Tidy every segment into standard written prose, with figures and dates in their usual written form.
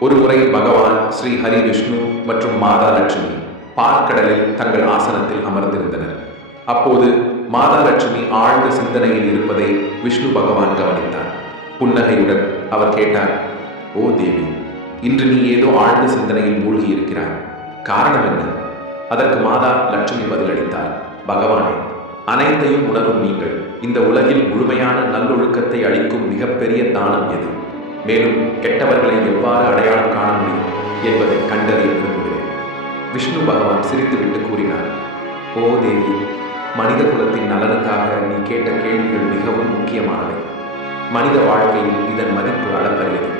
ஒருமுறை பகவான் ஸ்ரீ ஹரி விஷ்ணு மற்றும் மாதா லட்சுமி பார்க்கடலில் தங்கள் ஆசனத்தில் அமர்ந்திருந்தனர். அப்போது மாதா லட்சுமி ஆழ்ந்த சிந்தனையில் இருப்பதை விஷ்ணு பகவான் கவனித்தார். புன்னகையுடன் அவர் கேட்டார், "ஓ தேவி, இன்று நீ ஏதோ ஆழ்ந்த சிந்தனையில் மூழ்கி இருக்கிறாய். காரணம் என்ன?" அதற்கு மாதா லட்சுமி பதிலளித்தார், "பகவானே, அனைத்தையும் உணரும் நீங்கள் இந்த உலகில் முழுமையான நல்லொழுக்கத்தை அளிக்கும் மிகப்பெரிய தானம் எது? மேலும் கெட்டவர்களை எவ்வாறு அடையாளம் காண முடியும் என்பதை கண்டறிய விரும்புகிறேன்." விஷ்ணு பகவான் சிரித்துவிட்டு கூறினார், "ஓ தேவி, மனித குலத்தின் நலனுக்காக நீ கேட்ட கேள்விகள் மிகவும் முக்கியமானவை. மனித வாழ்க்கையில் இதன் மதிப்பு அளப்பரியது.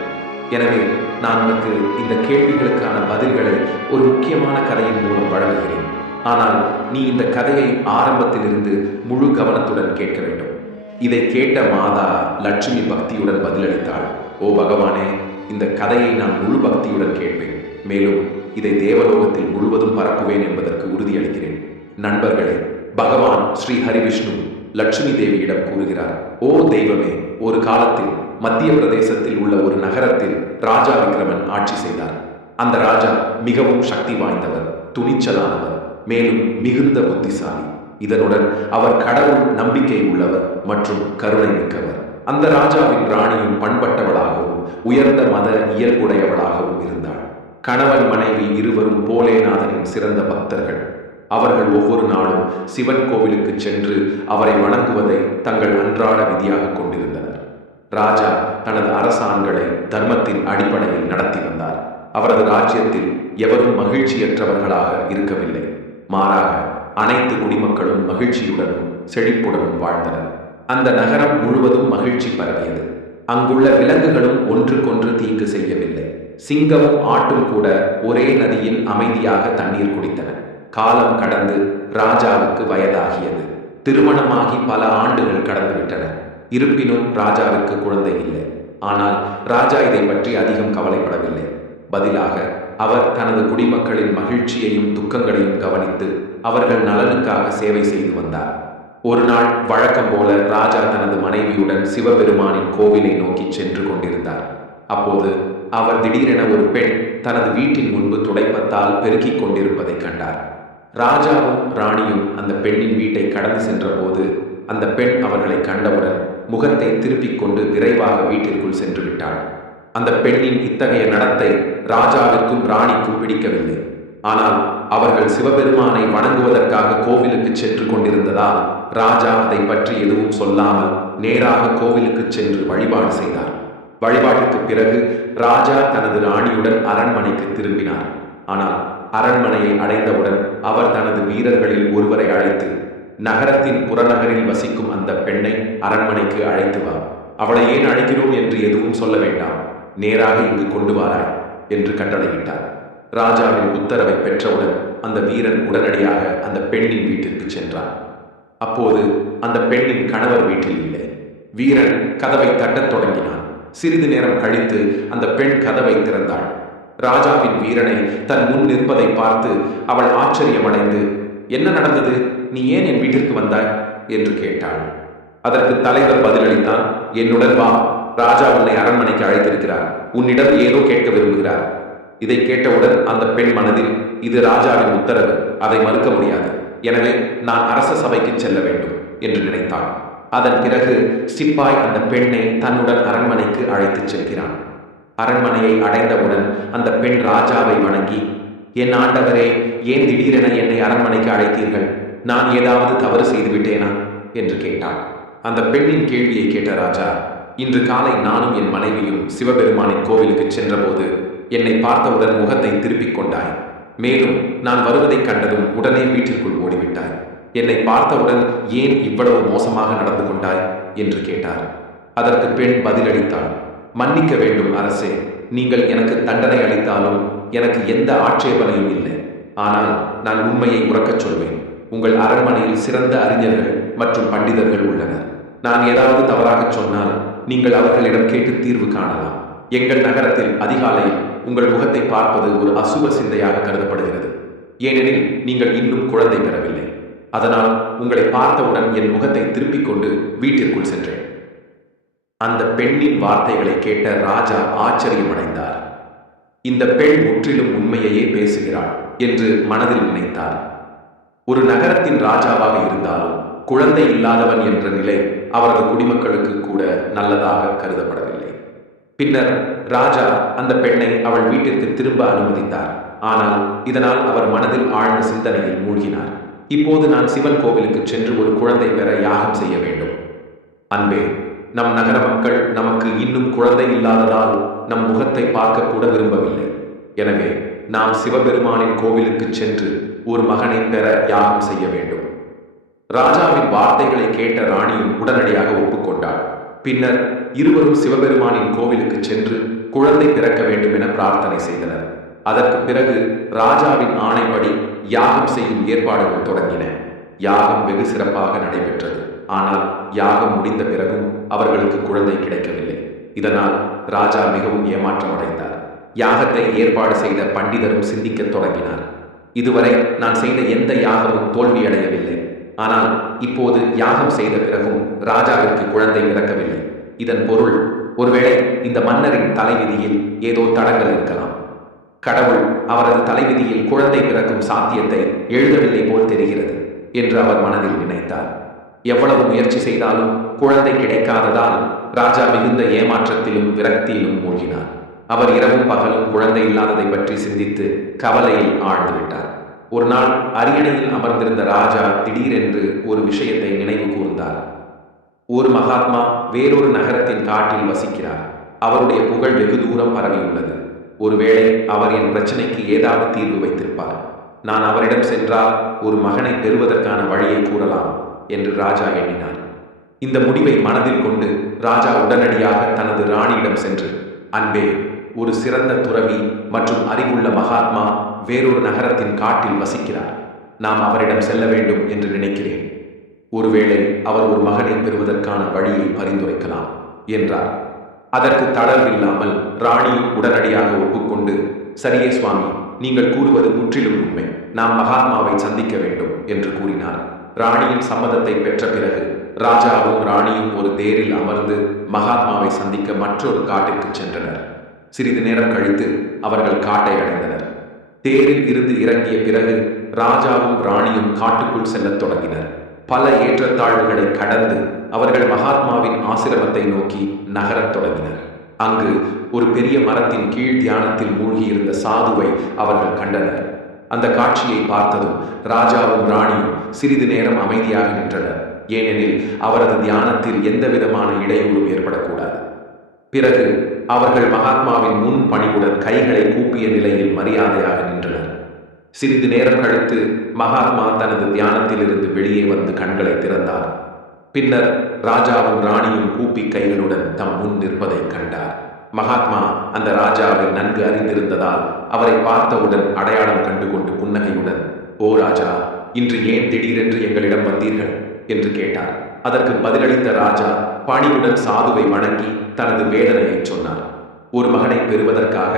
எனவே நான் உனக்கு இந்த கேள்விகளுக்கான பதில்களை ஒரு முக்கியமான கதையின் மூலம் வழங்குகிறேன். ஆனால் நீ இந்த கதையை ஆரம்பத்திலிருந்து முழு கவனத்துடன் கேட்க வேண்டும்." இதை கேட்ட மாதா லட்சுமி பக்தியுடன் பதிலளித்தாள், "ஓ பகவானே, இந்த கதையை நான் முழு பக்தியுடன் கேட்பேன். மேலும் இதை தேவலோகத்தில் முழுவதும் பரப்புவேன் என்பதற்கு உறுதியளிக்கிறேன்." நண்பர்களே, பகவான் ஸ்ரீ ஹரிவிஷ்ணு லட்சுமி தேவியிடம் கூறுகிறார், "ஓ தெய்வமே, ஒரு காலத்தில் மத்திய பிரதேசத்தில் உள்ள ஒரு நகரத்தில் ராஜா விக்ரமன் ஆட்சி செய்தார். அந்த ராஜா மிகவும் சக்தி வாய்ந்தவர், துணிச்சலானவர், மேலும் மிகுந்த புத்திசாலி. இதனுடன் அவர் கடவுள் நம்பிக்கை உள்ளவர் மற்றும் கருணை மிக்கவர். அந்த ராஜாவின் ராணியும் பண்பட்டவளாகவும் உயர்ந்த மத இயல்புடையவளாகவும் இருந்தாள். கணவன் மனைவி இருவரும் போலேநாதனின் சிறந்த பக்தர்கள். அவர்கள் ஒவ்வொரு நாளும் சிவன் கோவிலுக்கு சென்று அவரை வணங்குவதை தங்கள் அன்றாட விதியாக கொண்டிருந்தனர். ராஜா தனது அரசாண்களை தர்மத்தின் அடிப்படையில் நடத்தி வந்தார். அவரது ராஜ்யத்தில் எவரும் மகிழ்ச்சியற்றவர்களாக இருக்கவில்லை. மாறாக அனைத்து குடிமக்களும் மகிழ்ச்சியுடனும் செழிப்புடனும் வாழ்ந்தனர். அந்த நகரம் முழுவதும் மகிழ்ச்சி பரவியது. அங்குள்ள விலங்குகளும் ஒன்றுக்கொன்று தீங்கு செய்யவில்லை. சிங்கமும் ஆட்டும் கூட ஒரே நதியில் அமைதியாக தண்ணீர் குடித்தன. காலம் கடந்து ராஜாவுக்கு வயதாகியது. திருமணமாகி பல ஆண்டுகள் கடந்துவிட்டன. இருப்பினும் ராஜாவிற்கு குழந்தை இல்லை. ஆனால் ராஜா இதை பற்றி அதிகம் கவலைப்படவில்லை. பதிலாக அவர் தனது குடிமக்களின் மகிழ்ச்சியையும் துக்கங்களையும் கவனித்து அவர்கள் நலனுக்காக சேவை செய்து வந்தார். ஒரு நாள் வழக்கம் போல ராஜா தனது மனைவியுடன் சிவபெருமானின் கோவிலை நோக்கி சென்று கொண்டிருந்தார். அப்போது அவர் திடீரென ஒரு பெண் தனது வீட்டின் முன்பு துடைப்பத்தால் பெருக்கிக் கொண்டிருப்பதை கண்டார். ராஜாவும் ராணியும் அந்த பெண்ணின் வீட்டை கடந்து சென்ற போது அந்த பெண் அவர்களை கண்டவுடன் முகத்தை திருப்பிக் கொண்டு விரைவாக வீட்டிற்குள் சென்று விட்டாள். அந்த பெண்ணின் இத்தகைய நடத்தை ராஜாவிற்கும் ராணிக்கும் பிடிக்கவில்லை. ஆனால் அவர்கள் சிவபெருமானை வணங்குவதற்காக கோவிலுக்கு சென்று கொண்டிருந்ததால் ராஜா அதை பற்றி எதுவும் சொல்லாமல் நேராக கோவிலுக்கு சென்று வழிபாடு செய்தார். வழிபாட்டுக்கு பிறகு ராஜா தனது ராணியுடன் அரண்மனைக்கு திரும்பினார். ஆனால் அரண்மனையை அடைந்தவுடன் அவர் தனது வீரர்களில் ஒருவரை அழைத்து, "நகரத்தின் புறநகரில் வசிக்கும் அந்த பெண்ணை அரண்மனைக்கு அழைத்து வா. அவளை ஏன் அழைக்கிறோம் என்று எதுவும் சொல்ல வேண்டாம். நேராக இங்கு கொண்டு வாராய்" என்று கட்டளையிட்டார். ராஜாவின் உத்தரவை பெற்றவுடன் அந்த வீரன் உடனடியாக அந்த பெண்ணின் வீட்டிற்கு சென்றார். அப்போது அந்த பெண்ணின் கணவர் வீட்டில் இல்லை. வீரன் கதவை தட்டத் தொடங்கினான். சிறிது நேரம் கழித்து அந்த பெண் கதவை திறந்தாள். ராஜாவின் வீரனை தன் முன் நிற்பதை பார்த்து அவள் ஆச்சரியமடைந்து, "என்ன நடந்தது? நீ ஏன் என் வீட்டிற்கு வந்தாய்?" என்று கேட்டாள். அதற்கு தலைவர் பதிலளித்தான், "என்னுடன் வா. ராஜா உன்னை அரண்மனைக்கு அழைத்திருக்கிறார். உன்னிடம் ஏதோ கேட்க விரும்புகிறார்." இதை கேட்டவுடன் அந்த பெண் மனதில், "இது ராஜாவின் உத்தரவு, அதை மறுக்க முடியாது. எனவே நான் அரச சபைக்கு செல்ல வேண்டும்" என்று நினைத்தாள். அதன் பிறகு சிப்பாய் அந்த பெண்ணை தன்னுடன் அரண்மனைக்கு அழைத்துச் செல்கிறான். அரண்மனையை அடைந்தவுடன் அந்த பெண் ராஜாவை வணங்கி, "என் ஆண்டவரே, ஏன் திடீரென என்னை அரண்மனைக்கு அழைத்தீர்கள்? நான் ஏதாவது தவறு செய்துவிட்டேனா?" என்று கேட்டாள். அந்த பெண்ணின் கேள்வியை கேட்ட ராஜா, "இன்று காலை நானும் என் மனைவியும் சிவபெருமானின் கோவிலுக்கு சென்றபோது என்னை பார்த்தவுடன் முகத்தை திருப்பிக் கொண்டாய். மேலும் நான் வருவதைக் கண்டதும் உடனே வீட்டிற்குள் ஓடிவிட்டாய். என்னை பார்த்தவுடன் ஏன் இவ்வளவு மோசமாக நடந்து கொண்டாய்?" என்று கேட்டார். அதற்கு பெண் பதிலளித்தாள், "மன்னிக்க வேண்டும் அரசே. நீங்கள் எனக்கு தண்டனை அளித்தாலும் எனக்கு எந்த ஆட்சேபனையும் இல்லை. ஆனால் நான் உண்மையை உறக்கச் சொல்வேன். உங்கள் அரண்மனையில் சிறந்த அறிஞர்கள் மற்றும் பண்டிதர்கள் உள்ளனர். நான் ஏதாவது தவறாகச் சொன்னால் நீங்கள் அவர்களிடம் கேட்டு தீர்வு காணலாம். எங்கள் நகரத்தில் அதிகாலையில் உங்கள் முகத்தை பார்ப்பது ஒரு அசுப சிந்தையாக கருதப்படுகிறது. ஏனெனில் நீங்கள் இன்னும் குழந்தை பெறவில்லை. அதனால் உங்களை பார்த்தவுடன் என் முகத்தை திருப்பிக் கொண்டு வீட்டிற்குள் சென்றேன்." அந்த பெண்ணின் வார்த்தைகளை கேட்ட ராஜா ஆச்சரியமடைந்தார். இந்த பெண் முற்றிலும் உண்மையையே பேசுகிறாள் என்று மனதில் நினைத்தார். ஒரு நகரத்தின் ராஜாவாக இருந்தாலும் குழந்தை இல்லாதவன் என்ற நிலை அவரது குடிமக்களுக்கு கூட நல்லதாக கருதப்படவில்லை. பின்னர் ராஜா அந்த பெண்ணை அவள் வீட்டிற்கு திரும்ப அனுமதித்தார். ஆனால் இதனால் அவர் மனதில் ஆழ்ந்த சிந்தனையில் மூழ்கினார். இப்போது நான் சிவன் கோவிலுக்கு சென்று ஒரு குழந்தை பெற யாகம் செய்ய வேண்டும். அன்பே, நம் நகர மக்கள் நமக்கு இன்னும் குழந்தை இல்லாததால் நம் முகத்தை பார்க்க கூட விரும்பவில்லை. எனவே நாம் சிவபெருமானின் கோவிலுக்கு சென்று ஒரு மகனை பெற யாகம் செய்ய வேண்டும். ராஜாவின் வார்த்தைகளை கேட்ட ராணியும் உடனடியாக ஒப்புக்கொண்டாள். பின்னர் இருவரும் சிவபெருமானின் கோவிலுக்கு சென்று குழந்தை பிறக்க வேண்டும் என பிரார்த்தனை செய்தனர். அதற்கு பிறகு ராஜாவின் ஆணைப்படி யாகம் செய்யும் ஏற்பாடுகள் தொடங்கின. யாகம் வெகு சிறப்பாக நடைபெற்றது. ஆனால் யாகம் முடிந்த பிறகும் அவர்களுக்கு குழந்தை கிடைக்கவில்லை. இதனால் ராஜா மிகவும் ஏமாற்றமடைந்தார். யாகத்தை ஏற்பாடு செய்த பண்டிதரும் சிந்திக்கத் தொடங்கினார். இதுவரை நான் செய்த எந்த யாகமும் தோல்வியடையவில்லை. ஆனால் இப்போது யாகம் செய்த பிறகும் ராஜாவிற்கு குழந்தை பிறக்கவில்லை. இதன் பொருள், ஒருவேளை இந்த மன்னரின் தலைவிதியில் ஏதோ தடங்கள் இருக்கலாம். கடவுள் அவரது தலைவிதியில் குழந்தை பிறக்கும் சாத்தியத்தை எழுதவில்லை போல் தெரிகிறது என்று அவர் மனதில் நினைத்தார். எவ்வளவு முயற்சி செய்தாலும் குழந்தை கிடைக்காததால் ராஜா மிகுந்த ஏமாற்றத்திலும் விரக்தியிலும் மூழ்கினார். அவர் இரவும் பகலும் குழந்தை இல்லாததை பற்றி சிந்தித்து கவலையில் ஆழ்ந்து விட்டார். ஒரு நாள் அரியணையில் அமர்ந்திருந்த ராஜா திடீரென்று ஒரு விஷயத்தை நினைவு கூர்ந்தார். ஒரு மகாத்மா வேறொரு நகரத்தின் காட்டில் வசிக்கிறார். அவருடைய புகழ் வெகு தூரம் பரவியுள்ளது. ஒருவேளை அவர் என் பிரச்சனைக்கு ஏதாவது தீர்வு வைத்திருப்பார். நான் அவரிடம் சென்றால் ஒரு மகனை பெறுவதற்கான வழியை கூறலாம் என்று ராஜா எண்ணினார். இந்த முடிவை மனதில் கொண்டு ராஜா உடனடியாக தனது ராணியிடம் சென்று, அன்பே, ஒரு சிறந்த துறவி மற்றும் அறிவுள்ள மகாத்மா வேறொரு நகரத்தின் காட்டில் வசிக்கிறார். நாம் அவரிடம் செல்ல வேண்டும் என்று நினைக்கிறேன். ஒருவேளை அவர் ஒரு மகனை பெறுவதற்கான வழியை பரிந்துரைக்கலாம் என்றார். அதற்கு தளர்வில்லாமல் ராணியும் உடனடியாக ஒப்புக்கொண்டு, சரியே சுவாமி, நீங்கள் கூறுவது முற்றிலும் உண்மை. நாம் மகாத்மாவை சந்திக்க வேண்டும் என்று கூறினார். ராணியின் சம்மதத்தை பெற்ற பிறகு ராஜாவும் ராணியும் ஒரு தேரில் அமர்ந்து மகாத்மாவை சந்திக்க மற்றொரு காட்டிற்கு சென்றனர். சிறிது நேரம் கழித்து அவர்கள் காட்டை அடைந்தனர். தேரில் இருந்து இறங்கிய பிறகு ராஜாவும் ராணியும் காட்டுக்குள் செல்லத் தொடங்கினர். பல ஏற்றத்தாழ்வுகளை கடந்து அவர்கள் மகாத்மாவின் ஆசிரமத்தை நோக்கி நகரத் தொடங்கினர். அங்கு ஒரு பெரிய மரத்தின் கீழ் தியானத்தில் மூழ்கியிருந்த சாதுவை அவர்கள் கண்டனர். அந்த காட்சியை பார்த்ததும் ராஜாவும் ராணியும் சிறிது நேரம் அமைதியாக நின்றனர். ஏனெனில் அவரது தியானத்தில் எந்தவிதமான இடையூறும் ஏற்படக்கூடாது. பிறகு அவர்கள் மகாத்மாவின் முன் பணிவுடன் கைகளை கூப்பிய நிலையில் மரியாதையாக நின்றனர். சிறிது நேரம் கழித்து மகாத்மா தனது தியானத்திலிருந்து வெளியே வந்து கண்களை திறந்தார். பின்னர் ராஜாவும் ராணியும் கூப்பி கைகளுடன் தம் முன் நிற்பதை கண்டார். மகாத்மா அந்த ராஜாவை நன்கு அறிந்திருந்ததால் அவரை பார்த்தவுடன் அடையாளம் கண்டுகொண்டு புன்னகையுடன், ஓ ராஜா, இன்று ஏன் திடீரென்று எங்களிடம் வந்தீர்கள் என்று கேட்டார். அதற்கு பதிலளித்த ராஜா பணிவுடன் சாதுவை வணங்கி தனது வேதனையை சொன்னார். ஒரு மகனை பெறுவதற்காக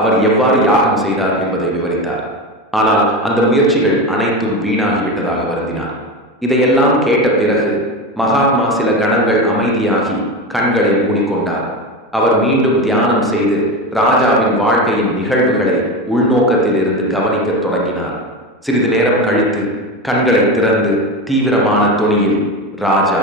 அவர் எவ்வாறு யாகம் செய்தார் என்பதை விவரித்தார். ஆனால் அந்த முயற்சிகள் அனைத்தும் வீணாகிவிட்டதாக வருந்தினார். இதையெல்லாம் கேட்ட பிறகு மகாத்மா சில கணங்கள் அமைதியாகி கண்களை மூடிக்கொண்டார். அவர் மீண்டும் தியானம் செய்து ராஜாவின் வாழ்க்கையின் நிகழ்வுகளை உள்நோக்கத்திலிருந்து கவனிக்கத் தொடங்கினார். சிறிது நேரம் கழித்து கண்களை திறந்து தீவிரமான தொனியில், ராஜா,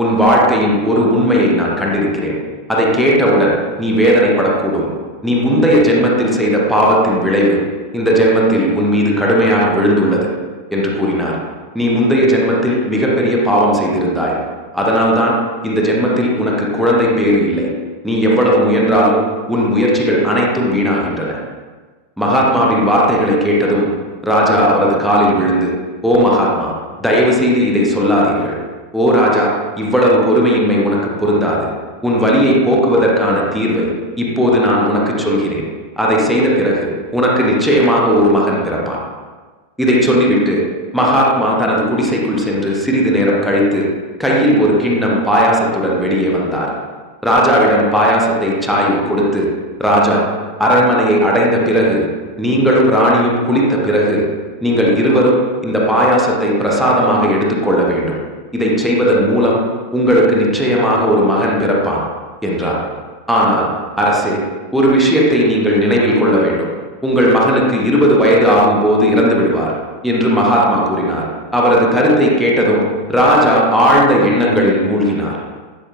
உன் வாழ்க்கையின் ஒரு உண்மையை நான் கண்டிருக்கிறேன். அதை கேட்டவுடன் நீ வேதனைப்படக்கூடும். நீ முந்தைய ஜென்மத்தில் செய்த பாவத்தின் விளைவு இந்த ஜென்மத்தில் உன் மீது கடுமையாக விழுந்துள்ளது என்று கூறினார். நீ முந்தைய ஜென்மத்தில் மிகப்பெரிய பாவம் செய்திருந்தாய். அதனால்தான் இந்த ஜென்மத்தில் உனக்கு குழந்தை பேறு இல்லை. நீ எவ்வளவு முயன்றாலும் உன் முயற்சிகள் அனைத்தும் வீணாகின்றன. மகாத்மாவின் வார்த்தைகளை கேட்டதும் ராஜா அவரது காலில் விழுந்து, ஓ மகாத்மா, தயவு செய்து இதை சொல்லாதீர்கள். ஓ ராஜா, இவ்வளவு பொறுமையின்மை உனக்கு பொருந்தாது. உன் வலியை போக்குவதற்கான தீர்வை இப்போது நான் உனக்கு சொல்கிறேன். அதை செய்த பிறகு உனக்கு நிச்சயமாக ஒரு மகன் பிறப்பான். இதை சொல்லிவிட்டு மகாத்மா தனது குடிசைக்குள் சென்று சிறிது நேரம் கழித்து கையில் ஒரு கிண்ணம் பாயாசத்துடன் வெளியே வந்தார். ராஜாவிடம் பாயாசத்தை சாயில் கொடுத்து, ராஜா, அரண்மனையை அடைந்த பிறகு நீங்களும் ராணியும் குளித்த பிறகு நீங்கள் இருவரும் இந்த பாயாசத்தை பிரசாதமாக எடுத்துக்கொள்ள வேண்டும். இதை செய்வதன் மூலம் உங்களுக்கு நிச்சயமாக ஒரு மகன் பிறப்பான் என்றார். ஆனால் அரசே, ஒரு விஷயத்தை நீங்கள் நினைவில் கொள்ள கொள்ள வேண்டும். உங்கள் மகனுக்கு 20 வயது ஆகும் போது இறந்து விடுவார் என்று மகாத்மா கூறினார். அவரது கருத்தை கேட்டதும் ராஜா ஆழ்ந்த எண்ணங்களில் மூழ்கினார்.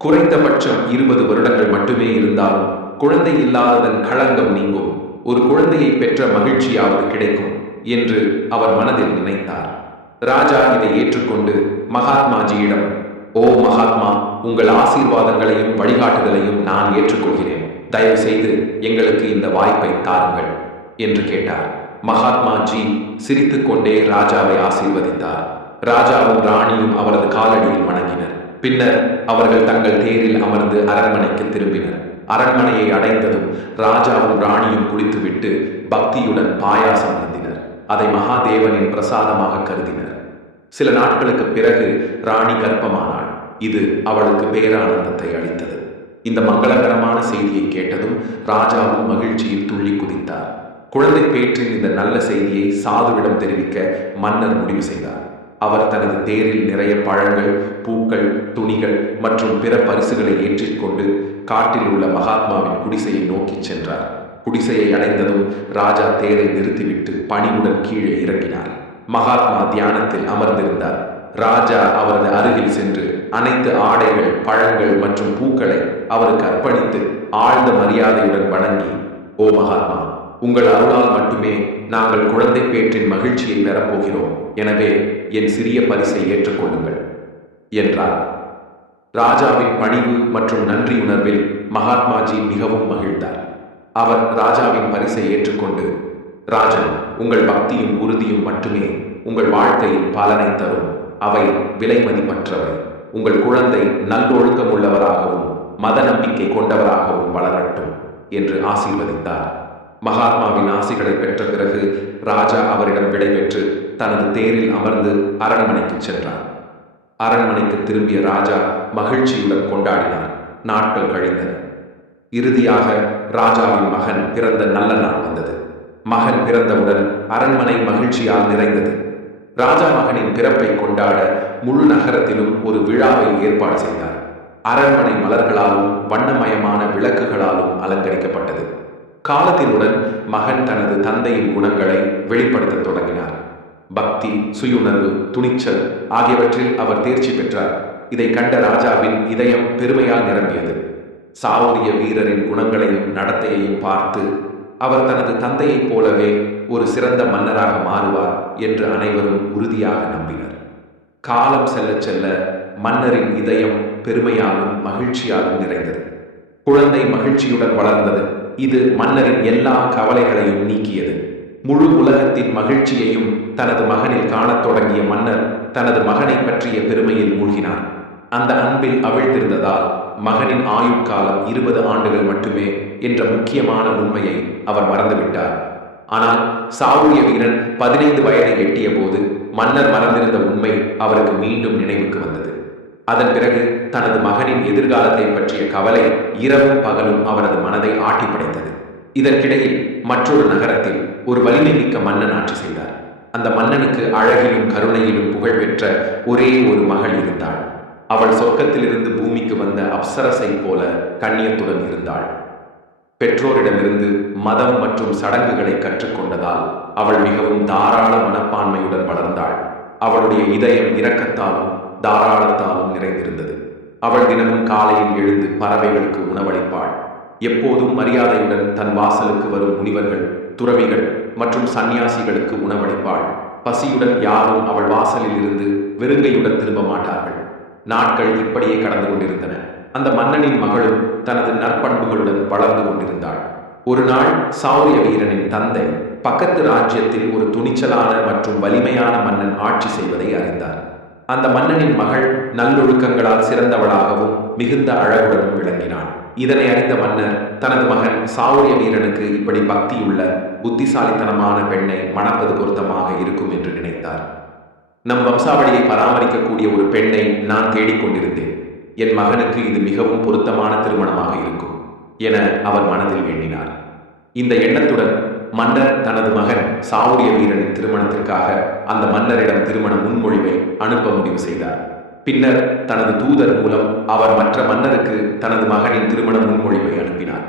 குறைந்தபட்சம் 20 வருடங்கள் மட்டுமே இருந்தாலும் குழந்தை இல்லாததன் களங்கம் நீங்கும், ஒரு குழந்தையை பெற்ற மகிழ்ச்சியாவது கிடைக்கும் என்று அவர் மனதில் நினைத்தார். ராஜா இதை ஏற்றுக்கொண்டு மகாத்மாஜியிடம், ஓ மகாத்மா, உங்கள் ஆசீர்வாதங்களையும் வழிகாட்டுதலையும் நான் ஏற்றுக்கொள்கிறேன். தயவு செய்து எங்களுக்கு இந்த வாய்ப்பை தாருங்கள் என்று கேட்டார். மகாத்மாஜி சிரித்துக்கொண்டே ராஜாவை ஆசீர்வதித்தார். ராஜாவும் ராணியும் அவரது காலடியில் வணங்கினர். பின்னர் அவர்கள் தங்கள் தேரில் அமர்ந்து அரண்மனைக்கு திரும்பினர். அரண்மனையை அடைந்ததும் ராஜாவும் ராணியும் குளித்துவிட்டு பக்தியுடன் பாயாசம் அருந்தினர். அதை மகாதேவனின் பிரசாதமாக கருதினர். சில நாட்களுக்கு பிறகு ராணி கர்ப்பமானாள். இது அவளுக்கு பேரானந்தத்தை அளித்தது. இந்த மங்களகரமான செய்தியை கேட்டதும் ராஜாவும் மகிழ்ச்சியில் துள்ளி குதித்தார். குழந்தை பேற்றின் இந்த நல்ல செய்தியை சாதுவிடம் தெரிவிக்க மன்னர் முடிவு செய்தார். அவர் தனது தேரில் நிறைய பழங்கள், பூக்கள், துணிகள் மற்றும் பிற பரிசுகளை ஏற்றிக்கொண்டு காட்டில் உள்ள மகாத்மாவின் குடிசையை நோக்கிச் சென்றார். குடிசையை அடைந்ததும் ராஜா தேரை நிறுத்திவிட்டு பணிவுடன் கீழே இறங்கினார். மகாத்மா தியானத்தில் அமர்ந்திருந்தார். ராஜா அவரது அருகில் சென்று அனைத்து ஆடைகள், பழங்கள் மற்றும் பூக்களை அவருக்கு அர்ப்பணித்து ஆழ்ந்த மரியாதையுடன் வணங்கி, ஓ மகாத்மா, உங்கள் அருளால் மட்டுமே நாங்கள் குழந்தை பேற்றின் மகிழ்ச்சியை பெறப்போகிறோம். எனவே என் சிறிய பரிசை ஏற்றுக்கொள்ளுங்கள் என்றார். ராஜாவின் பணிவு மற்றும் நன்றியுணர்வில் மகாத்மாஜி மிகவும் மகிழ்ந்தார். அவர் ராஜாவின் பரிசை ஏற்றுக்கொண்டு, ராஜன், உங்கள் பக்தியும் உறுதியும் மட்டுமே உங்கள் வாழ்க்கையில் பலனை தரும். அவை விலை மதிப்பற்றவை. உங்கள் குழந்தை நல்லொழுக்கம் உள்ளவராகவும் மத நம்பிக்கை கொண்டவராகவும் வளரட்டும் என்று ஆசீர்வதித்தார். மகாத்மாவின் ஆசிகளை பெற்ற பிறகு ராஜா அவரிடம் விடைபெற்று தனது தேரில் அமர்ந்து அரண்மனைக்கு சென்றார். அரண்மனைக்கு திரும்பிய ராஜா மகிழ்ச்சியுடன் கொண்டாடினார். நாட்கள் கழிந்தன. இறுதியாக ராஜாவின் மகன் பிறந்த நல்ல நாள் வந்தது. மகன் பிறந்தவுடன் அரண்மனை மகிழ்ச்சியால் நிறைந்தது. ராஜா மகனின் பிறப்பை கொண்டாட முழு நகரத்திலும் ஒரு விழாவை ஏற்பாடு செய்தார். அரண்மனை மலர்களாலும் வண்ணமயமான விளக்குகளாலும் அலங்கரிக்கப்பட்டது. காலத்தினுடன் மகன் தனது தந்தையின் குணங்களை வெளிப்படுத்த தொடங்கினார். பக்தி, சுயுணர்வு, துணிச்சல் ஆகியவற்றில் அவர் தேர்ச்சி பெற்றார். இதை கண்ட ராஜாவின் இதயம் பெருமையால் நிரம்பியது. சாவுரிய வீரரின் குணங்களையும் நடத்தையையும் பார்த்து அவர் தனது தந்தையைப் போலவே ஒரு சிறந்த மன்னராக மாறுவார் என்று அனைவரும் உறுதியாக நம்பினர். காலம் செல்ல செல்ல மன்னரின் இதயம் பெருமையாலும் மகிழ்ச்சியாலும் நிறைந்தது. குழந்தை மகிழ்ச்சியுடன் வளர்ந்தது. இது மன்னரின் எல்லா கவலைகளையும் நீக்கியது. முழு உலகத்தின் மகிழ்ச்சியையும் தனது மகனில் காணத் தொடங்கிய மன்னர் தனது மகனை பற்றிய பெருமையில் மூழ்கினார். அந்த அன்பில் அவிழ்ந்திருந்ததால் மகனின் ஆயுட்காலம் 20 ஆண்டுகள் மட்டுமே என்ற முக்கியமான உண்மையை அவர் மறந்துவிட்டார். ஆனால் சாவுரிய வீரன் 15 வயதை எட்டிய போது மன்னர் மறந்திருந்த உண்மை அவருக்கு மீண்டும் நினைவுக்கு வந்தது. அதன் பிறகு தனது மகனின் எதிர்காலத்தை பற்றிய கவலை இரவும் பகலும் அவரது மனதை ஆட்டி படைத்தது. இதற்கிடையில் மற்றொரு நகரத்தில் ஒரு வலிமை மிக்க மன்னன் ஆட்சி செய்தார். அந்த மன்னனுக்கு அழகிலும் கருணையிலும் புகழ்பெற்ற ஒரே ஒரு மகள் இருந்தாள். அவள் சொர்க்கத்திலிருந்து பூமிக்கு வந்த அப்சரசை போல கண்ணியத்துடன் இருந்தாள். பெற்றோரிடமிருந்து மதம் மற்றும் சடங்குகளை கற்றுக்கொண்டதால் அவள் மிகவும் தாராள மனப்பான்மையுடன் வளர்ந்தாள். அவளுடைய இதயம் இரக்கத்தாலும் தாராளத்தாலும் நிறைந்திருந்தது. அவள் தினமும் காலையில் எழுந்து பறவைகளுக்கு உணவளிப்பாள். எப்போதும் மரியாதையுடன் தன் வாசலுக்கு வரும் முனிவர்கள், துறவிகள் மற்றும் சந்நியாசிகளுக்கு உணவளிப்பாள். பசியுடன் யாரும் அவள் வாசலில் இருந்து வெறுங்கையுடன் திரும்ப மாட்டார்கள். நாட்கள் இப்படியே கடந்து கொண்டிருந்தன. அந்த மன்னனின் மகளும் தனது நற்பண்புகளுடன் வளர்ந்து கொண்டிருந்தாள். ஒரு நாள் சாவுரிய வீரனின் தந்தை பக்கத்து ராஜ்யத்தில் ஒரு துணிச்சலான மற்றும் வலிமையான மன்னன் ஆட்சி செய்வதை அறிந்தார். அந்த மன்னனின் மகள் நல்லொழுக்கங்களால் சிறந்தவளாகவும் மிகுந்த அழகுடனும் விளங்கினாள். இதனை அறிந்த மன்னர் தனது மகன் சாவுரிய வீரனுக்கு இப்படி பக்தியுள்ள புத்திசாலித்தனமான பெண்ணை மணப்பது பொருத்தமாக இருக்கும் என்று நினைத்தார். நம் வம்சாவளியை பராமரிக்கக்கூடிய ஒரு பெண்ணை நான் தேடிக்கொண்டிருந்தேன். என் மகனுக்கு இது மிகவும் பொருத்தமான திருமணமாக இருக்கும் என அவர் மனதில் எண்ணினார். இந்த எண்ணத்துடன் மன்னர் தனது மகன் சாவுரிய வீரனின் திருமணத்திற்காக அந்த மன்னரிடம் திருமண முன்மொழிவை அனுப்ப முடிவு செய்தார். பின்னர் தனது தூதர் மூலம் அவர் மற்ற மன்னருக்கு தனது மகனின் திருமண முன்மொழிவை அனுப்பினார்.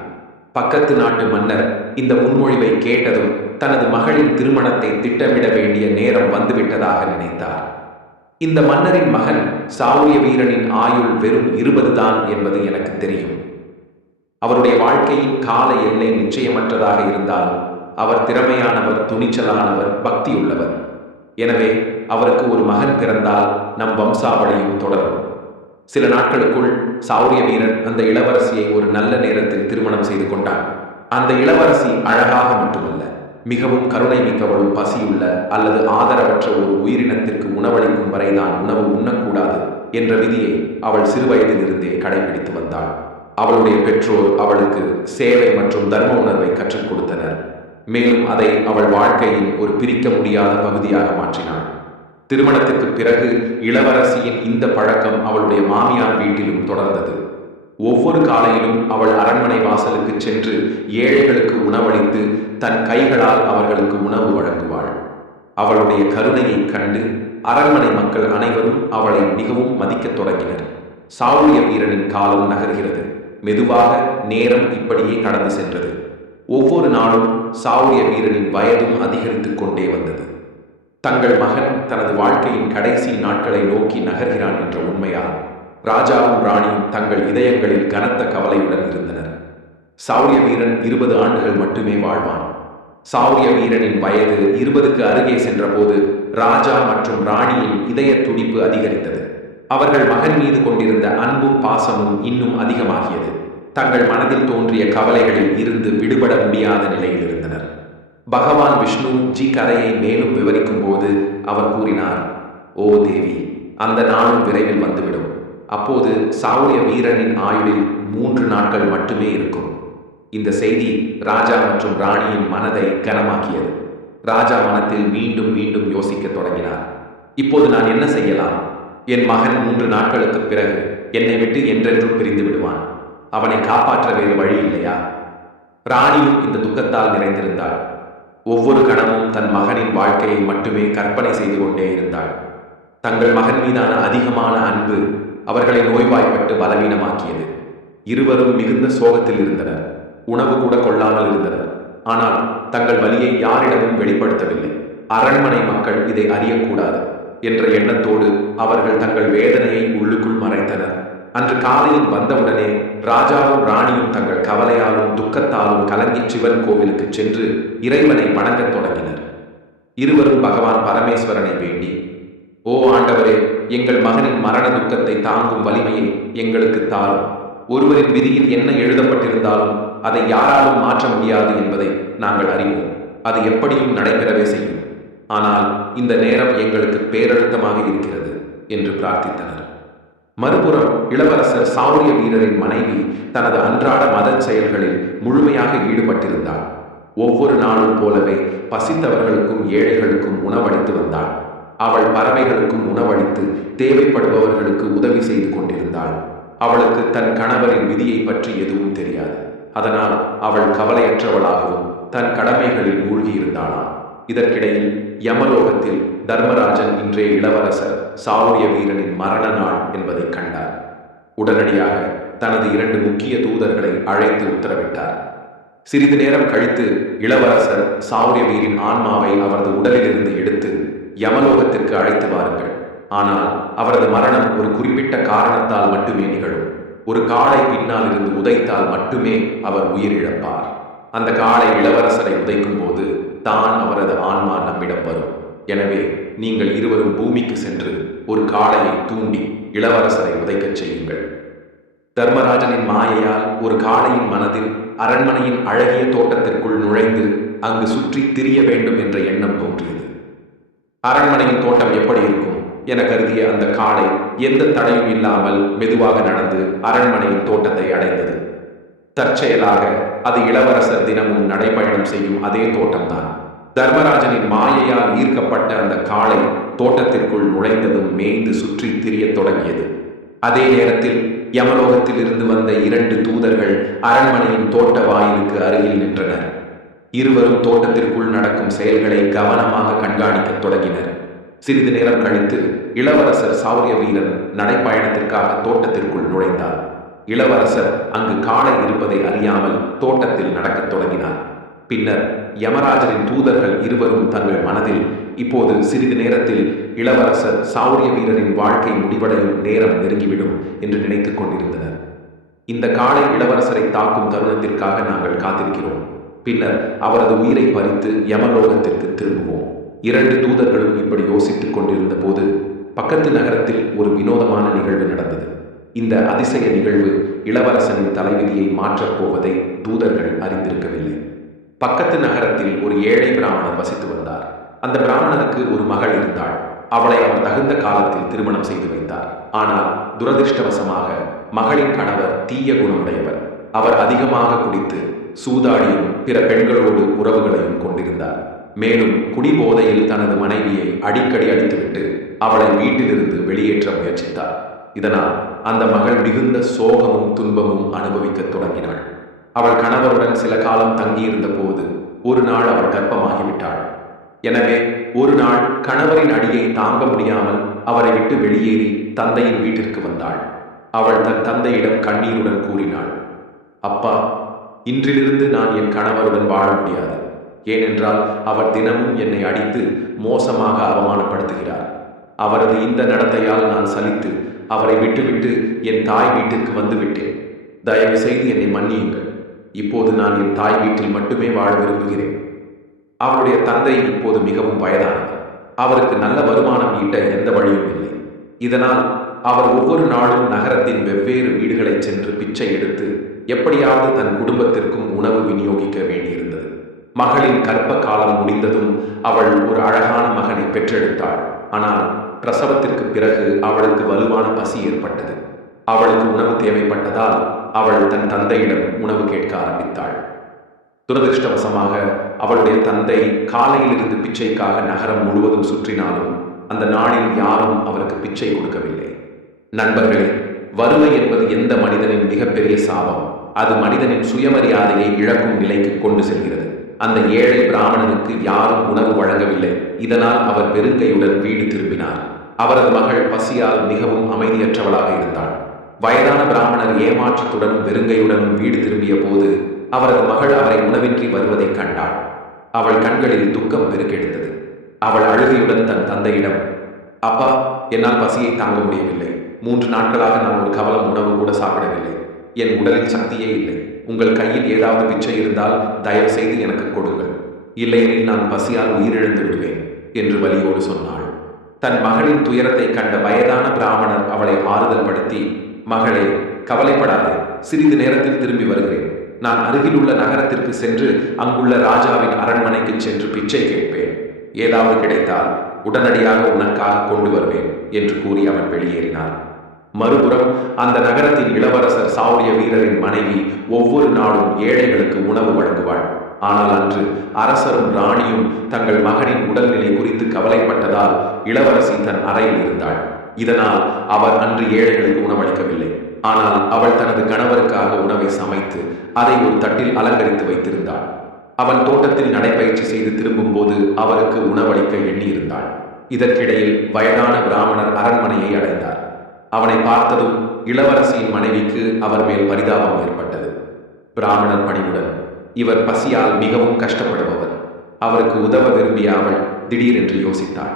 பக்கத்து நாட்டு மன்னர் இந்த முன்மொழிவை கேட்டதும் தனது மகளின் திருமணத்தை திட்டமிட வேண்டிய நேரம் வந்துவிட்டதாக நினைத்தார். இந்த மன்னரின் மகன் சாவுரிய வீரனின் ஆயுள் வெறும் 20 தான் என்பது எனக்கு தெரியும். அவருடைய வாழ்க்கையின் கால எல்லை நிச்சயமற்றதாக இருந்தாலும் அவர் திறமையானவர், துணிச்சலானவர், பக்தியுள்ளவர். எனவே அவருக்கு ஒரு மகன் பிறந்தால் நம் வம்சாவளியும் தொடரும். சில நாட்களுக்குள் சாவுரிய வீரன் அந்த இளவரசியை ஒரு நல்ல நேரத்தில் திருமணம் செய்து கொண்டான். அந்த இளவரசி அழகாக மட்டுமல்ல, மிகவும் கருணை மிக்கவளும், பசியுள்ள அல்லது ஆதரவற்ற ஒரு உயிரினத்திற்கு உணவளிக்கும் வரைதான் உணவு உண்ணக்கூடாது என்ற விதியை அவள் சிறுவயதிலிருந்தே கடைபிடித்து வந்தாள். அவளுடைய பெற்றோர் அவளுக்கு சேவை மற்றும் தர்ம உணர்வை கற்றுக் கொடுத்தனர். மேலும் அதை அவள் வாழ்க்கையின் ஒரு பிரிக்க முடியாத பகுதியாக மாற்றினாள். திருமணத்திற்கு பிறகு இளவரசியின் இந்த பழக்கம் அவளுடைய மாமியார் வீட்டிலும் தொடர்ந்தது. ஒவ்வொரு காலையிலும் அவள் அரண்மனை வாசலுக்கு சென்று ஏழைகளுக்கு உணவளித்து தன் கைகளால் அவர்களுக்கு உணவு வழங்குவாள். அவளுடைய கருணையை கண்டு அரண்மனை மக்கள் அனைவரும் அவளை மிகவும் மதிக்கத் தொடங்கினர். சாவுரிய வீரனின் காலம் நகர்கிறது. மெதுவாக நேரம் இப்படியே கடந்து சென்றது. ஒவ்வொரு நாளும் சாவுரிய வீரனின் வயதும் அதிகரித்துக் கொண்டே வந்தது. தங்கள் மகன் தனது வாழ்க்கையின் கடைசி நாட்களை நோக்கி நகர்கிறான் என்ற உண்மையால் ராஜாவும் ராணியும் தங்கள் இதயங்களில் கனத்த கவலையுடன் இருந்தனர். சாவுரிய வீரன் 20 ஆண்டுகள் மட்டுமே வாழ்வான். சாவுரிய வீரனின் வயது 20க்கு அருகே சென்றபோது ராஜா மற்றும் ராணியின் இதய துடிப்பு அதிகரித்தது. அவர்கள் மகன் மீது கொண்டிருந்த அன்பும் பாசமும் இன்னும் அதிகமாகியது. தங்கள் மனதில் தோன்றிய கவலைகளில் இருந்து விடுபட முடியாத நிலையில் இருந்தனர். பகவான் விஷ்ணு கதையை மேலும் விவரிக்கும் போது அவர் கூறினார், ஓ தேவி, அந்த நாளும் விரைவில் வந்துவிடும். அப்போது சாவுரிய வீரனின் ஆயுளில் 3 நாட்கள் மட்டுமே இருக்கும். இந்த செய்தி ராஜா மற்றும் ராணியின் மனதை கனமாக்கியது. ராஜா மனத்தில் மீண்டும் மீண்டும் யோசிக்க தொடங்கினார். இப்போது நான் என்ன செய்யலாம்? என் மகன் 3 நாட்களுக்கு பிறகு என்னை விட்டு என்றென்றும் பிரிந்து விடுவான். அவனை காப்பாற்ற வேறு வழி இல்லையா? ராணியும் இந்த துக்கத்தால் நிறைந்திருந்தாள். ஒவ்வொரு கணமும் தன் மகனின் வாழ்க்கையை மட்டுமே கற்பனை செய்து கொண்டே இருந்தாள். தங்கள் மகன் மீதான அதிகமான அன்பு அவர்களை நோய்வாய்ப்பட்டு பலவீனமாக்கியது. இருவரும் மிகுந்த சோகத்தில் இருந்தனர். உணவு கூட கொள்ளாமல் இருந்தனர். ஆனால் தங்கள் வலியை யாரிடமும் வெளிப்படுத்தவில்லை. அரண்மனை மக்கள் இதை அறியக்கூடாது என்ற எண்ணத்தோடு அவர்கள் தங்கள் வேதனையை உள்ளுக்குள் மறைத்தனர். அன்று காலையில் வந்தவுடனே ராஜாவும் ராணியும் தங்கள் கவலையாலும் துக்கத்தாலும் கலங்கி சிவன் கோவிலுக்கு சென்று இறைவனை வணங்கத் தொடங்கினர். இருவரும் பகவான் பரமேஸ்வரனை வேண்டி, ஓ ஆண்டவரே, எங்கள் மகனின் மரண துக்கத்தை தாங்கும் வலிமையை எங்களுக்கு தாரும். ஒருவரின் விதியில் என்ன எழுதப்பட்டிருந்தாலும் அதை யாராலும் மாற்ற முடியாது என்பதை நாங்கள் அறிவோம். அது எப்படியும் நடைபெறவே செய்யும். ஆனால் இந்த நேரம் எங்களுக்கு பேரழுத்தமாக இருக்கிறது என்று பிரார்த்தித்தனர். மறுபுறம் இளவரசர் சாவுரிய வீரரின் மனைவி தனது அன்றாட மத செயல்களில் முழுமையாக ஈடுபட்டிருந்தாள். ஒவ்வொரு நாளும் போலவே பசித்தவர்களுக்கும் ஏழைகளுக்கும் உணவளித்து வந்தாள். அவள் பறவைகளுக்கும் உணவளித்து தேவைப்படுபவர்களுக்கு உதவி செய்து கொண்டிருந்தாள். அவளுக்கு தன் கணவரின் விதியை பற்றி எதுவும் தெரியாது. அதனால் அவள் கவலையற்றவளாகவும் தன் கடமைகளில் மூழ்கியிருந்தாளாம். இதற்கிடையில் யமலோகத்தில் தர்மராஜன் இன்றைய இளவரசர் சாவுரிய வீரனின் மரண நாள் என்பதை கண்டார். உடனடியாக தனது 2 முக்கிய தூதர்களை அழைத்து உத்தரவிட்டார். சிறிது நேரம் கழித்து இளவரசர் சாவுரிய வீரின் ஆன்மாவை அவரது உடலிலிருந்து எடுத்து யமலோகத்திற்கு அழைத்து வாருங்கள். ஆனால் அவரது மரணம் ஒரு குறிப்பிட்ட காரணத்தால் மட்டுமே நிகழும். ஒரு காளை பின்னால் இருந்து உதைத்தால் மட்டுமே அவர் உயிரிழப்பார். அந்த காளை இளவரசரை உதைக்கும் போது தான் அவரது ஆன்மா நம்மிடம் வரும். எனவே நீங்கள் இருவரும் பூமிக்கு சென்று ஒரு காளையை தூண்டி இளவரசரை உதைக்கச் செய்யுங்கள். தர்மராஜனின் மாயையால் ஒரு காளையின் மனதில் அரண்மனையின் அழகிய தோட்டத்திற்குள் நுழைந்து அங்கு சுற்றி திரிய வேண்டும் என்ற எண்ணம் தோன்றியது. அரண்மனையின் தோட்டம் எப்படி இருக்கும் என கருதிய அந்த காளை எந்த தடையும் இல்லாமல் மெதுவாக நடந்து அரண்மனையின் தோட்டத்தை அடைந்தது. தற்செயலாக அது இளவரசர் தினமும் நடைபயணம் செய்யும் அதே தோட்டம்தான். தர்மராஜனின் மாயையால் ஈர்க்கப்பட்ட அந்த காளை தோட்டத்திற்குள் நுழைந்ததும் மேய்ந்து சுற்றி திரியத் தொடங்கியது. அதே நேரத்தில் யமலோகத்தில் இருந்து வந்த 2 தூதர்கள் அரண்மனையின் தோட்ட வாயிலுக்கு அருகில் நின்றனர். இருவரும் தோட்டத்திற்குள் நடக்கும் செயல்களை கவனமாக கண்காணிக்கத் தொடங்கினர். சிறிது நேரம் கழித்து இளவரசர் சாவுரிய வீரன் நடைப்பயணத்திற்காக தோட்டத்திற்குள் நுழைந்தார். இளவரசர் அங்கு காளை இருப்பதை அறியாமல் தோட்டத்தில் நடக்கத் தொடங்கினார். பின்னர் யமராஜரின் தூதர்கள் இருவரும் தங்கள் மனதில் இப்போது சிறிது நேரத்தில் இளவரசர் சௌரிய வீரரின் வாழ்க்கை முடிவடையும் நேரம் நெருங்கிவிடும் என்று நினைத்துக் கொண்டிருந்தனர். இந்த காளை இளவரசரை தாக்கும் தருணத்திற்காக நாங்கள் காத்திருக்கிறோம். பின்னர் அவரது உயிரை பறித்து யமலோகத்திற்கு திரும்புவோம். 2 தூதர்களும் இப்படி யோசித்துக் கொண்டிருந்த போது பக்கத்து நகரத்தில் ஒரு வினோதமான நிகழ்வு நடந்தது. இந்த அதிசய நிகழ்வு இளவரசனின் தலைவிதியை மாற்றப் போவதை தூதர்கள் அறிந்திருக்கவில்லை. பக்கத்து நகரத்தில் ஒரு ஏழை பிராமணர் வசித்து வந்தார். அந்த பிராமணருக்கு ஒரு மகள் இருந்தாள். அவளை அவர் தகுந்த காலத்தில் திருமணம் செய்து வைத்தார். ஆனால் துரதிர்ஷ்டவசமாக மகளின் கணவர் தீய குணமுடையவர். அவர் அதிகமாக குடித்து சூதாடியும் பிற பெண்களோடு உறவுகளையும் கொண்டிருந்தார். மேலும் குடிபோதையில் தனது மனைவியை அடிக்கடி அடித்துவிட்டு அவளை வீட்டிலிருந்து வெளியேற்ற முயற்சித்தார். இதனால் அந்த மகள் மிகுந்த சோகமும் துன்பமும் அனுபவிக்கத் தொடங்கினாள். அவள் கணவருடன் சில காலம் தங்கியிருந்த போது ஒரு நாள் அவள் கர்ப்பமாகிவிட்டாள். எனவே ஒரு நாள் கணவரின் அடியை தாங்க முடியாமல் அவரை விட்டு வெளியேறி தந்தையின் வீட்டிற்கு வந்தாள். அவள் தன் தந்தையிடம் கண்ணீருடன் கூறினாள், அப்பா, இன்றிலிருந்து நான் என் கணவருடன் வாழ முடியாது. ஏனென்றால் அவர் தினமும் என்னை அடித்து மோசமாக அவமானப்படுத்துகிறார். அவரது இந்த நடத்தையால் நான் சலித்து அவரை விட்டுவிட்டு என் தாய் வீட்டிற்கு வந்துவிட்டேன். தயவு செய்து என்னை மன்னியுங்கள். இப்போது நான் என் தாய் வீட்டில் மட்டுமே வாழ விரும்புகிறேன். அவருடைய தந்தை இப்போது மிகவும் வயதானவர். அவருக்கு நல்ல வருமானம் ஈட்ட எந்த வழியும் இல்லை. இதனால் அவர் ஒவ்வொரு நாளும் நகரத்தின் வெவ்வேறு வீடுகளை சென்று பிச்சை எடுத்து எப்படியாவது தன் குடும்பத்திற்கும் உணவு விநியோகிக்க வேண்டியிருந்தது. மகளின் கர்ப்ப காலம் முடிந்ததும் அவள் ஒரு அழகான மகனை பெற்றெடுத்தாள். ஆனால் பிரசவத்திற்கு பிறகு அவளுக்கு வலுவான பசி ஏற்பட்டது. அவளுக்கு உணவு தேவைப்பட்டதால் அவள் தன் தந்தையிடம் உணவு கேட்க ஆரம்பித்தாள். துரதிருஷ்டவசமாக அவளுடைய தந்தை காலையிலிருந்து பிச்சைக்காக நகரம் முழுவதும் சுற்றினாலும் அந்த நாளில் யாரும் அவருக்கு பிச்சை கொடுக்கவில்லை. நண்பர்களே, வறுமை என்பது எந்த மனிதனின் மிகப்பெரிய சாபம். அது மனிதனின் சுயமரியாதையை இழக்கும் நிலைக்கு கொண்டு செல்கிறது. அந்த ஏழை பிராமணனுக்கு யாரும் உணவு வழங்கவில்லை. இதனால் அவர் பெருங்கையுடன் வீடு திரும்பினார். அவரது மகள் பசியால் மிகவும் அமைதியற்றவளாக இருந்தாள். வயதான பிராமணர் ஏமாற்றத்துடனும் வெறுங்கையுடனும் வீடு திரும்பிய போது அவரது மகள் அவரை உணவின்றி வருவதை கண்டாள். அவள் கண்களில் துக்கம் பெருக்கெடுத்தது. அவள் அழுகையுடன் தன் தந்தையிடம், அப்பா, என்னால் பசியை தாங்க முடியவில்லை. 3 நாட்களாக நான் ஒரு கவலம் உணவு கூட சாப்பிடவில்லை. என் உடலில் சக்தியே இல்லை. உங்கள் கையில் ஏதாவது பிச்சை இருந்தால் தயவு செய்து எனக்கு கொடுங்கள். இல்லையெனில் நான் பசியால் உயிரிழந்து விடுவேன் என்று வலியோடு சொன்னாள். தன் மகளின் துயரத்தை கண்ட வயதான பிராமணர் அவளை ஆறுதல் படுத்தி, மகளே, கவலைப்படாதே, சிறிது நேரத்தில் திரும்பி வருகிறேன். நான் அருகிலுள்ள நகரத்திற்கு சென்று அங்குள்ள ராஜாவின் அரண்மனைக்கு சென்று பிச்சை கேட்பேன். ஏதாவது கிடைத்தால் உடனடியாக உனக்காக கொண்டு வருவேன் என்று கூறி அவன் வெளியேறினார். மறுபுறம் அந்த நகரத்தின் இளவரசர் சௌரிய வீரரின் மனைவி ஒவ்வொரு நாளும் ஏழைகளுக்கு உணவு வழங்குவாள். ஆனால் அன்று அரசரும் ராணியும் தங்கள் மகனின் உடல்நிலை குறித்து கவலைப்பட்டதால் இளவரசி தன் அறையில் இருந்தாள். இதனால் அவர் அன்று ஏழைகளுக்கு உணவளிக்கவில்லை. ஆனால் அவள் தனது கணவருக்காக உணவை சமைத்து அதை ஒரு தட்டில் அலங்கரித்து வைத்திருந்தாள். அவன் தோட்டத்தில் நடைபயிற்சி செய்து திரும்பும் போது அவருக்கு உணவளிக்க எண்ணியிருந்தாள். இதற்கிடையில் வயதான பிராமணர் அரண்மனையை அடைந்தார். அவனை பார்த்ததும் இளவரசியின் மனைவிக்கு அவர் மேல் பரிதாபம் ஏற்பட்டது. பிராமணர் பணிவுடன், இவர் பசியால் மிகவும் கஷ்டப்படுபவர். அவருக்கு உதவ விரும்பிய அவள் திடீரென்று யோசித்தாள்.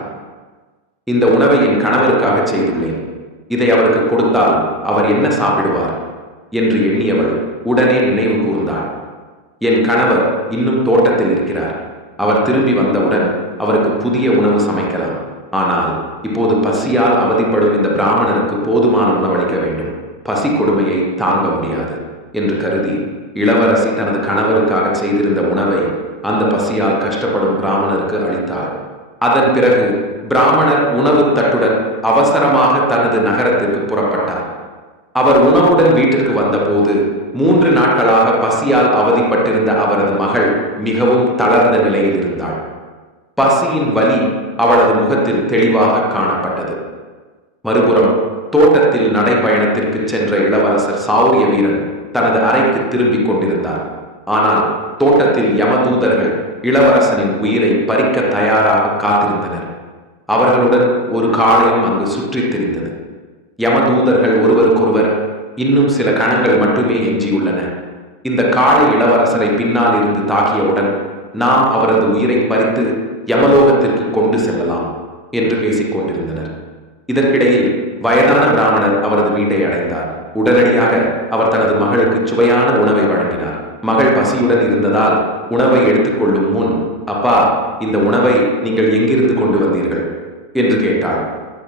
இந்த உணவை என் கணவருக்காக செய்துள்ளேன். இதை அவருக்கு கொடுத்தால் அவர் என்ன சாப்பிடுவார் என்று எண்ணியவள் உடனே நினைவு கூர்ந்தாள். என் கணவர் இன்னும் தோட்டத்தில் இருக்கிறார். அவர் திரும்பி வந்தவுடன் அவருக்கு புதிய உணவு சமைக்கலாம். ஆனால் இப்போது பசியால் அவதிப்படும் இந்த பிராமணருக்கு போதுமான உணவளிக்க வேண்டும். பசி கொடுமையை தாங்க முடியாது என்று கருதி இளவரசி தனது கணவருக்காக செய்திருந்த உணவை அந்த பசியால் கஷ்டப்படும் பிராமணருக்கு அளித்தார். அதன் பிறகு பிராமணர் உணவு தட்டுடன் அவசரமாக தனது நகரத்திற்கு புறப்பட்டார். அவர் உணவுடன் வீட்டிற்கு வந்தபோது 3 நாட்களாக பசியால் அவதிப்பட்டிருந்த அவரது மகள் மிகவும் தளர்ந்த நிலையில் இருந்தாள். பசியின் வலி அவளது முகத்தில் தெளிவாக காணப்பட்டது. மறுபுறம் தோட்டத்தில் நடைப்பயணத்திற்கு சென்ற இளவரசர் சௌரிய வீரன் தனது அறைக்கு திரும்பிக் கொண்டிருந்தார். ஆனால் தோட்டத்தில் யமதூதர்கள் இளவரசனின் உயிரை பறிக்க தயாராக காத்திருந்தனர். அவர்களுடன் ஒரு காளையும் அங்கு சுற்றித் திரிந்தது. யமதூதர்கள் ஒருவருக்கொருவர், இன்னும் சில கணங்கள் மட்டுமே எஞ்சியுள்ளன. இந்த காளை இளவரசரை பின்னால் இருந்து தாக்கியவுடன் நாம் அவரது உயிரை பறித்து யமலோகத்திற்கு கொண்டு செல்லலாம் என்று பேசிக் கொண்டிருந்தனர். இதற்கிடையில் வயதான பிராமணர் அவரது வீட்டை அடைந்தார். உடனடியாக அவர் தனது மகளுக்கு சுவையான உணவை வழங்கினார். மகள் பசியுடன் இருந்ததால் உணவை எடுத்துக்கொள்ளும் முன், அப்பா, இந்த உணவை நீங்கள் எங்கிருந்து கொண்டு வந்தீர்கள் என்று கேட்டாள்.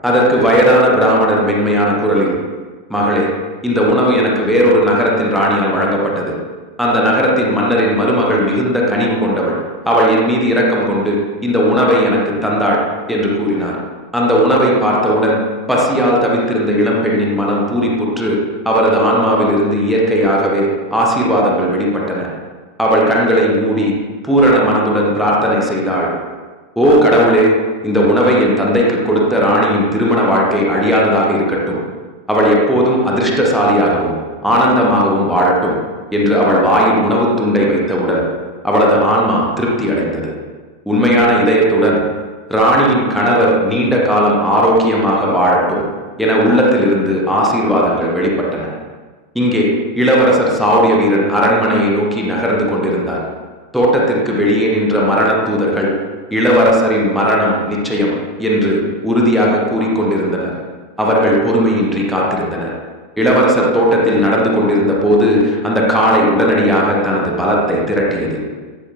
அதற்கு வயதான பிராமணர் மென்மையான குரலில், மகளே, இந்த உணவு எனக்கு வேறொரு நகரத்தின் ராணியால் வழங்கப்பட்டது. அந்த நகரத்தின் மன்னரின் மருமகள் மிகுந்த கனிவு கொண்டவள். அவள் என் மீது இரக்கம் கொண்டு இந்த உணவை எனக்கு தந்தாள் என்று கூறினார். அந்த உணவை பார்த்தவுடன் பசியால் தவித்திருந்த இளம்பெண்ணின் மனம் பூரிப்புற்று அவரது ஆன்மாவில் இருந்து இயற்கையாகவே ஆசீர்வாதங்கள் வெளிப்பட்டன. அவள் கண்களை மூடி பூரண மனதுடன் பிரார்த்தனை செய்தாள். ஓ கடவுளே, இந்த உணவை என் தந்தைக்கு கொடுத்த ராணியின் திருமண வாழ்க்கை அழியாததாக இருக்கட்டும். அவள் எப்போதும் அதிர்ஷ்டசாலியாகவும் ஆனந்தமாகவும் வாழட்டும் என்று அவள் வாயில் உணவு துண்டை வைத்தவுடன் அவளது ஆன்மா திருப்தி அடைந்தது. உண்மையான இதயத்துடன், ராணியின் கணவர் நீண்ட காலம் ஆரோக்கியமாக வாழட்டும் என உள்ளத்திலிருந்து ஆசீர்வாதங்கள் வெளிப்பட்டன. இங்கே இளவரசர் சௌரிய வீரன் அரண்மனையை நோக்கி நகர்ந்து கொண்டிருந்தார். தோட்டத்திற்கு வெளியே நின்ற மரண தூதர்கள் இளவரசரின் மரணம் நிச்சயம் என்று உறுதியாக கூறிக்கொண்டிருந்தனர். அவர்கள் பொறுமையின்றி காத்திருந்தனர். இளவரசர் தோட்டத்தில் நடந்து கொண்டிருந்த போது அந்த காளை உடனடியாக தனது பலத்தை திரட்டியது.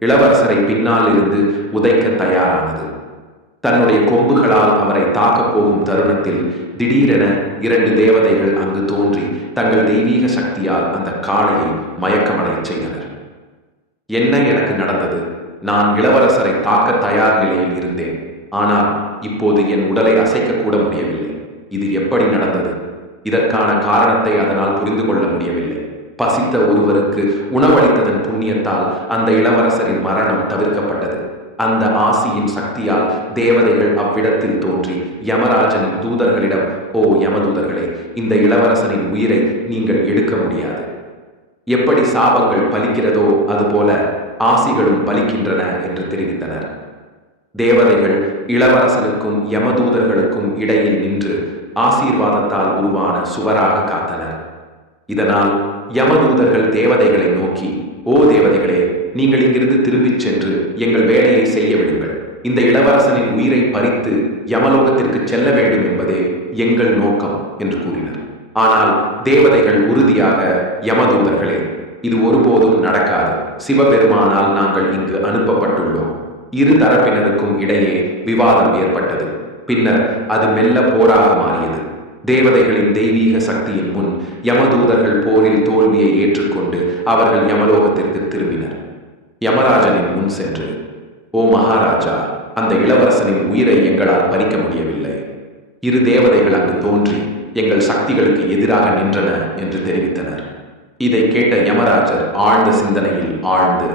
இளவரசரை பின்னால் இருந்து உதைக்க தயாரானது. தன்னுடைய கொம்புகளால் அவரை தாக்கப் போகும் தருணத்தில் திடீரென 2 தேவதைகள் அங்கு தோன்றி தங்கள் தெய்வீக சக்தியால் அந்த காளையை மயக்கமடையச் செய்தனர். என்ன எனக்கு நடந்தது? நான் இளவரசரை தாக்க தயார் நிலையில் இருந்தேன். ஆனால் இப்போது என் உடலை அசைக்கக்கூட முடியவில்லை. இது எப்படி நடந்தது? இதற்கான காரணத்தை அதனால் புரிந்து கொள்ள முடியவில்லை. பசித்த ஒருவருக்கு உணவளித்ததன் புண்ணியத்தால் அந்த இளவரசரின் மரணம் தவிர்க்கப்பட்டது. அந்த ஆசியின் சக்தியால் தேவதைகள் அவ்விடத்தில் தோன்றி யமராஜனின் தூதர்களிடம், ஓ யமதூதர்களே, இந்த இளவரசனின் உயிரை நீங்கள் எடுக்க முடியாது. எப்படி சாபங்கள் பலிக்கிறதோ அதுபோல ஆசிகளும் பலிக்கின்றன என்று தெரிவித்தனர். தேவதைகள் இளவரசனுக்கும் யமதூதர்களுக்கும் இடையில் நின்று ஆசீர்வாதத்தால் உருவான சுவராக காத்தனர். இதனால் யமதூதர்கள் தேவதைகளை நோக்கி, ஓ தேவதைகளே, நீங்கள் இங்கிருந்து திரும்பிச் சென்று எங்கள் வேலையை செய்ய விடுங்கள். இந்த இளவரசனின் உயிரை பறித்து யமலோகத்திற்கு செல்ல வேண்டும் என்பதே எங்கள் நோக்கம் என்று கூறினர். ஆனால் தேவதைகள் உறுதியாக, யமதூதர்களே, இது ஒருபோதும் நடக்காது. சிவபெருமானால் நாங்கள் இங்கு அனுப்பப்பட்டுள்ளோம். இரு தரப்பினருக்கும் இடையே விவாதம் ஏற்பட்டது. பின்னர் அது மெல்ல போராக மாறியது. தேவதைகளின் தெய்வீக சக்தியின் முன் யமதூதர்கள் போரில் தோல்வியை ஏற்றுக்கொண்டு அவர்கள் யமலோகத்திற்கு திரும்பினர். யமராஜனின் முன் சென்று, ஓ மகாராஜா, அந்த இளவரசனின் உயிரை எங்களால் பறிக்க முடியவில்லை. இரு தேவதைகள் அங்கு தோன்றி எங்கள் சக்திகளுக்கு எதிராக நின்றன என்று தெரிவித்தனர். இதை கேட்ட யமராஜர் ஆழ்ந்த சிந்தனையில் ஆழ்ந்து,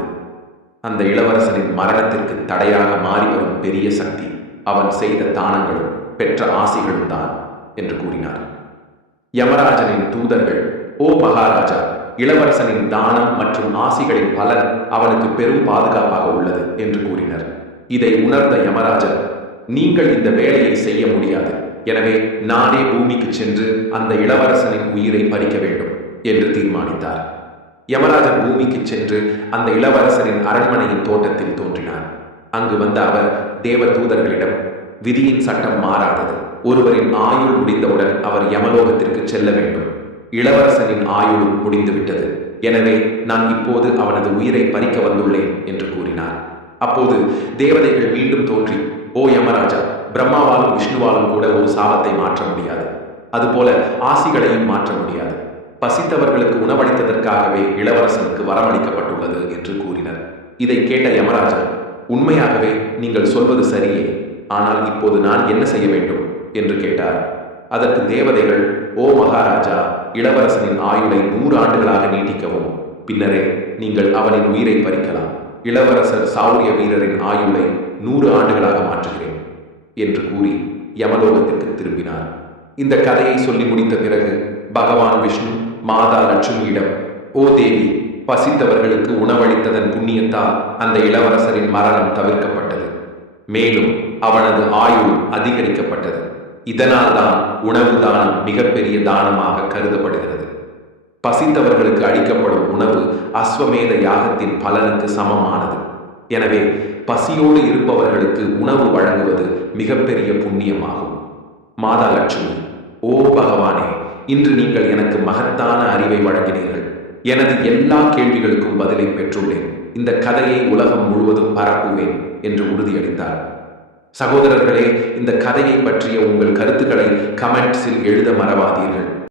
அந்த இளவரசனின் மரணத்திற்கு தடையாக மாறி வரும் பெரிய சக்தி அவன் செய்த தானங்களும் பெற்ற ஆசிகளும் தான் என்று கூறினார். யமராஜனின் தூதர்கள், ஓ மகாராஜா, இளவரசனின் தானம் மற்றும் ஆசிகளின் பலன் அவனுக்கு பெரும் பாதுகாப்பாக உள்ளது என்று கூறினர். இதை உணர்ந்த யமராஜர், நீங்கள் இந்த வேலையை செய்ய முடியாது. எனவே நானே பூமிக்கு சென்று அந்த இளவரசனின் உயிரை பறிக்க வேண்டும் என்று தீர்மானித்தார். யமராஜர் பூமிக்கு சென்று அந்த இளவரசரின் அரண்மனையின் தோட்டத்தில் தோன்றினார். அங்கு வந்த அவர் தேவ தூதர்களிடம், விதியின் சட்டம் மாறாதது. ஒருவரின் ஆயுள் முடிந்தவுடன் அவர் யமலோகத்திற்கு செல்ல வேண்டும். இளவரசனின் ஆயுளும் முடிந்துவிட்டது. எனவே நான் இப்போது அவனது உயிரை பறிக்க வந்துள்ளேன் என்று கூறினார். அப்போது தேவதைகள் மீண்டும் தோன்றி, ஓ யமராஜா, பிரம்மாவாலும் விஷ்ணுவாலும் கூட ஒரு சாபத்தை மாற்ற முடியாது. அதுபோல ஆசிகளையும் மாற்ற முடியாது. பசித்தவர்களுக்கு உணவளித்ததற்காகவே இளவரசனுக்கு வரமளிக்கப்பட்டுள்ளது என்று கூறினர். இதை கேட்ட யமராஜா, உண்மையாகவே நீங்கள் சொல்வது சரியே, ஆனால் இப்போது நான் என்ன செய்ய வேண்டும் என்று கேட்டார். அதற்கு தேவதைகள், ஓ மகாராஜா, இளவரசனின் ஆயுளை 100 ஆண்டுகளாக நீட்டிக்கவும், பின்னரே நீங்கள் அவனின் உயிரை பறிக்கலாம். இளவரசர் சௌரிய வீரரின் ஆயுளை 100 ஆண்டுகளாக மாற்றுகிறேன் என்று கூறி யமலோகத்திற்கு திரும்பினார். இந்த கதையை சொல்லி முடித்த பிறகு பகவான் விஷ்ணு மாதா லட்சுமியிடம், ஓ தேவி, பசித்தவர்களுக்கு உணவளித்ததன் புண்ணியத்தால் அந்த இளவரசரின் மரணம் தவிர்க்கப்பட்டது. மேலும் அவனது ஆயுள் அதிகரிக்கப்பட்டது. இதனால் தான் உணவு தானம் மிகப்பெரிய தானமாக கருதப்படுகிறது. பசித்தவர்களுக்கு அளிக்கப்படும் உணவு அஸ்வமேத யாகத்தின் பலனுக்கு சமமானது. எனவே பசியோடு இருப்பவர்களுக்கு உணவு வழங்குவது மிகப்பெரிய புண்ணியமாகும். மாதா லட்சுமி: ஓ பகவானே, இன்று நீங்கள் எனக்கு மகத்தான அறிவை வழங்கினீர்கள். எனது எல்லா கேள்விகளுக்கும் பதிலை பெற்றுள்ளேன். இந்த கதையை உலகம் முழுவதும் பரப்புவேன் என்று உறுதியளித்தார். சகோதரர்களே, இந்த கதையை பற்றிய உங்கள் கருத்துக்களை கமெண்ட்ஸில் எழுத மறவாதீர்கள்.